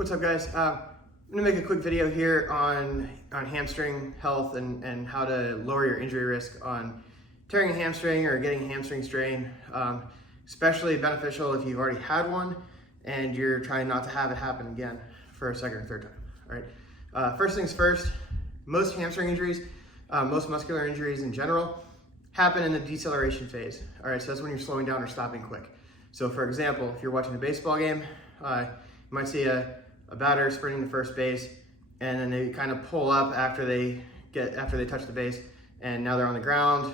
What's up, guys? I'm gonna make a quick video here on hamstring health and how to lower your injury risk on tearing a hamstring or getting a hamstring strain. Especially beneficial if you've already had one and you're trying not to have it happen again for a second or third time. All right. First things first, most hamstring injuries, most muscular injuries in general, happen in the deceleration phase. All right, so that's when you're slowing down or stopping quick. So for example, if you're watching a baseball game, you might see a batter sprinting to first base, and then they kind of pull up after they touch the base, and now they're on the ground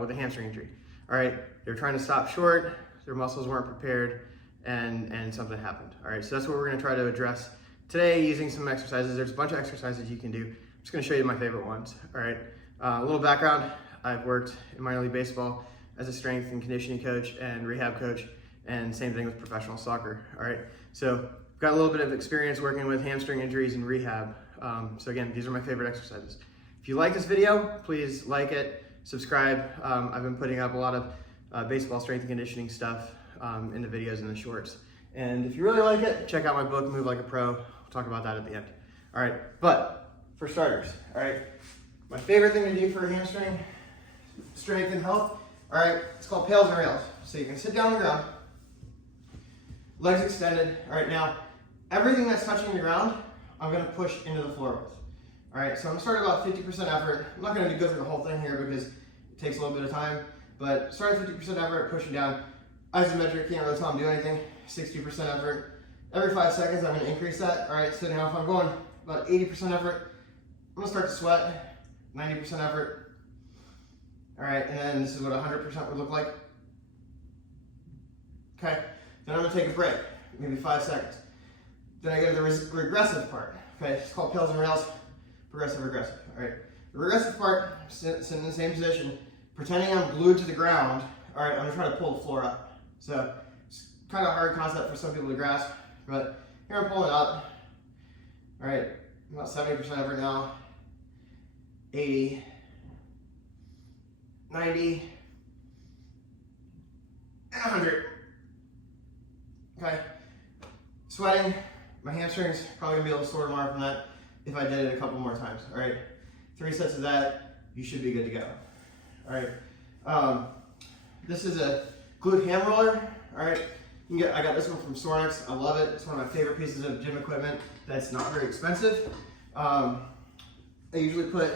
with a hamstring injury. All right, they're trying to stop short, their muscles weren't prepared, and something happened. All right, so that's what we're gonna try to address today using some exercises. There's a bunch of exercises you can do. I'm just gonna show you my favorite ones. All right, a little background. I've worked in minor league baseball as a strength and conditioning coach and rehab coach, and same thing with professional soccer. All right, so got a little bit of experience working with hamstring injuries and rehab. So again, these are my favorite exercises. If you like this video, please like it, subscribe. I've been putting up a lot of baseball strength and conditioning stuff in the videos and the shorts. And if you really like it, check out my book, Move Like a Pro. We'll talk about that at the end. All right, but for starters, all right, my favorite thing to do for a hamstring strength and health, all right, it's called pails and rails. So you can sit down on the ground, legs extended. All right, now, everything that's touching the ground, I'm gonna push into the floor with. All right, so I'm gonna start about 50% effort. I'm not gonna go through the whole thing here because it takes a little bit of time, but start at 50% effort, pushing down. Isometric, can't really tell I'm doing anything. 60% effort. Every 5 seconds, I'm gonna increase that. All right, so now if I'm going about 80% effort, I'm gonna start to sweat, 90% effort. All right, and then this is what 100% would look like. Okay, then I'm gonna take a break, maybe 5 seconds. Then I go to the regressive part. Okay, it's called pails and rails, progressive, regressive. All right, the regressive part, sit in the same position, pretending I'm glued to the ground. All right, I'm gonna try to pull the floor up. So it's kind of a hard concept for some people to grasp, but here I'm pulling up. All right, about 70% effort now, 80, 90, and 100. Okay, sweating, my hamstrings probably gonna be able to sore tomorrow from that if I did it a couple more times. All right, 3 sets of that, you should be good to go. All right, this is a glute ham roller. All right, I got this one from Sornex. I love it. It's one of my favorite pieces of gym equipment that's not very expensive. I usually put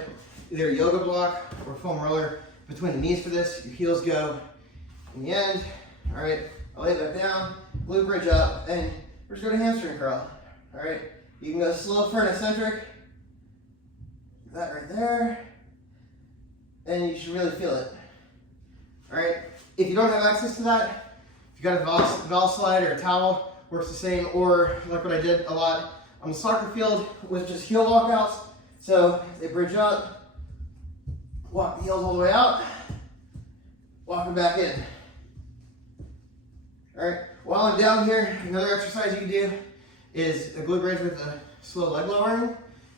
either a yoga block or foam roller between the knees for this. Your heels go in the end. All right, I lay that down, glute bridge up, and we're just going to hamstring curl. All right, you can go slow for an eccentric. That right there, and you should really feel it. All right, if you don't have access to that, if you got a valve slide or a towel, works the same, or like what I did a lot on the soccer field with just heel walkouts. So they bridge up, walk the heels all the way out, walk them back in. All right, while I'm down here, another exercise you can do is a glute bridge with a slow leg lowering.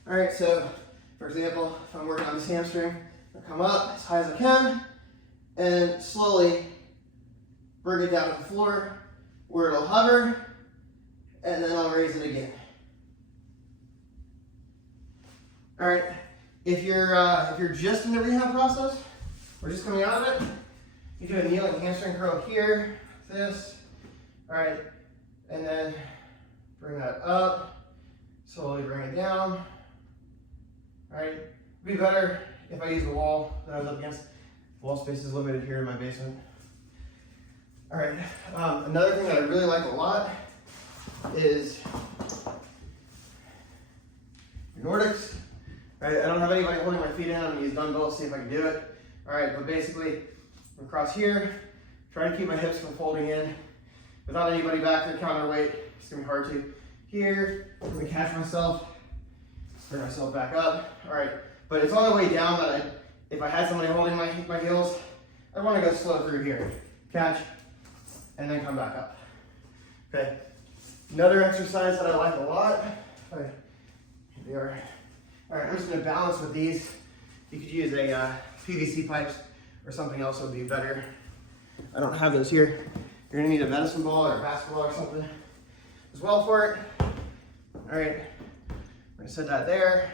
All right, so for example, if I'm working on this hamstring, I'll come up as high as I can and slowly bring it down to the floor where it'll hover, and then I'll raise it again. All right, if you're just in the rehab process or just coming out of it, you do a kneeling hamstring curl here, this. All right, and then bring that up, slowly bring it down. All right, it'd be better if I use the wall that I was up against. Wall space is limited here in my basement. All right, another thing that I really like a lot is your Nordics. All right, I don't have anybody holding my feet in. I'm gonna use dumbbells, see if I can do it. All right, but basically, across here, try to keep my hips from folding in. Without anybody back there counterweight, it's gonna be hard to. Here, I'm gonna catch myself, bring myself back up. All right, but it's on the way down that if I had somebody holding my heels, I wanna go slow through here. Catch, and then come back up. Okay, another exercise that I like a lot. Okay, here they are. All right, I'm just gonna balance with these. You could use a PVC pipes or something else would be better. I don't have those here. You're gonna need a medicine ball or a basketball or something as well for it. All right, we're gonna set that there.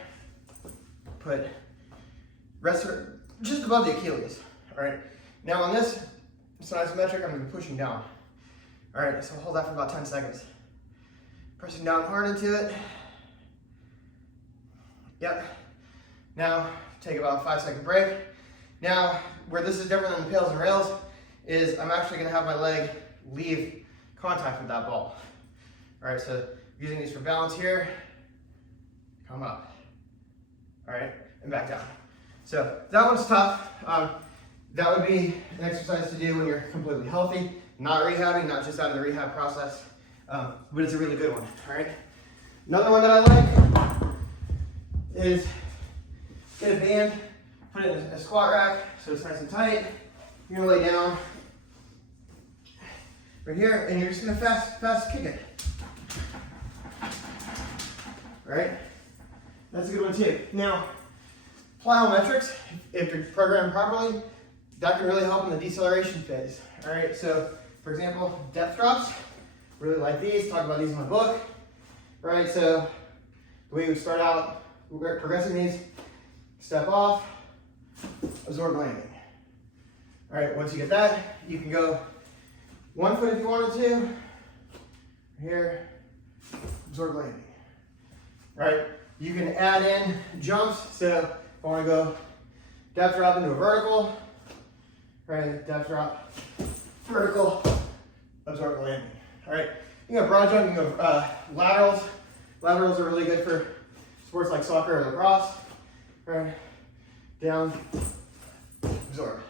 Put rest just above the Achilles. All right, now on this, it's not isometric, I'm gonna be pushing down. All right, so hold that for about 10 seconds. Pressing down hard into it. Yep. Now, take about a 5-second break. Now, where this is different than the pails and rails is I'm actually gonna have my leg leave contact with that ball. All right, so using these for balance here, come up. All right, and back down. So that one's tough. That would be an exercise to do when you're completely healthy, not rehabbing, not just out of the rehab process, but it's a really good one, all right? Another one that I like is get a band, put it in a squat rack so it's nice and tight. You're gonna lay down right here and you're just gonna fast kick it. All right? That's a good one too. Now, plyometrics, if you're programmed properly, that can really help in the deceleration phase. All right, so for example, depth drops, really like these, talk about these in my book. All right, so the way we would start out, we're progressing these, step off, absorb landing. All right, once you get that, you can go 1 foot if you wanted to, here, absorb landing. All right, you can add in jumps, so if I want to go depth drop into a vertical, right, depth drop, vertical, absorb landing. All right, you can go broad jump, you can go laterals. Laterals are really good for sports like soccer or lacrosse. Right, down, absorb.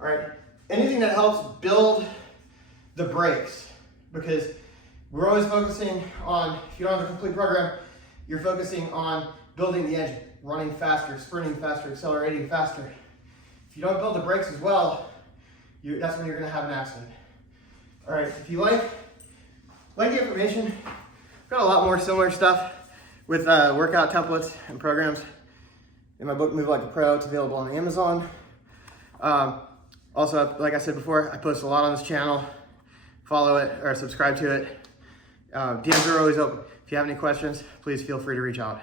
All right, anything that helps build the brakes, because we're always focusing on, if you don't have a complete program, you're focusing on building the engine, running faster, sprinting faster, accelerating faster. If you don't build the brakes as well, that's when you're gonna have an accident. All right, if you like the information, I've got a lot more similar stuff with workout templates and programs in my book, Move Like a Pro. It's available on Amazon. Also, like I said before, I post a lot on this channel. Follow it or subscribe to it. DMs are always open. If you have any questions, please feel free to reach out.